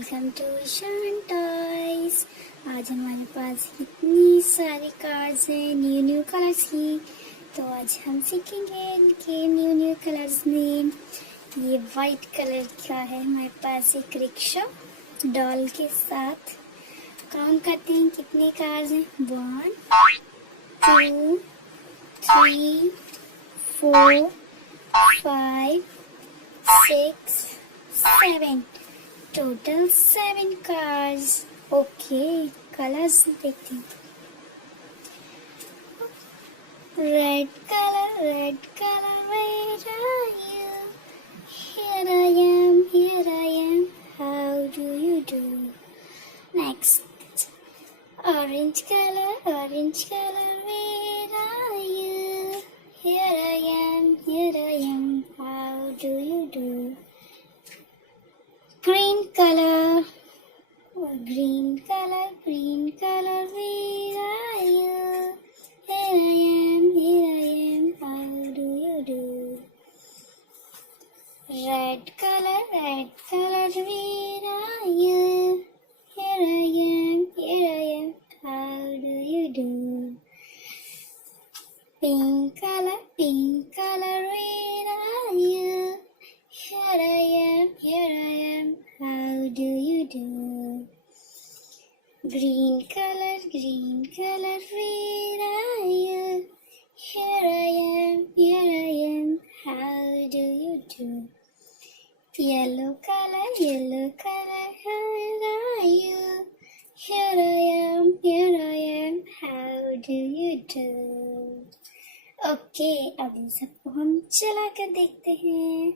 Welcome to शान toys. आज हमारे पास इतनी सारी कार्ड्स हैं न्यू कलर्स की, तो आज हम सीखेंगे इनके न्यू कलर्स नेम। ये वाइट कलर का है हमारे पास एक रिक्शा डॉल के साथ। काउंट करते हैं कितने कार्ड्स हैं। 1 2 3 4 5 6 7, टोटल 7 कार्ड्स। ओके, कलर्स देखते हैं। Red colour, where are you? Here I am, how do you do? Next, orange color, where are you? Here I am, how do you do? Green color, where are you? Here I am, how do you do? Red color, where are you? Here I am, how do you do? Pink color, where are you? Here I am, how do you do? Green color, where are you? Here I am, how do you do? Yellow color, where are you? Here I am, how do you do? Okay, अब इन सबको हम चला कर देखते हैं।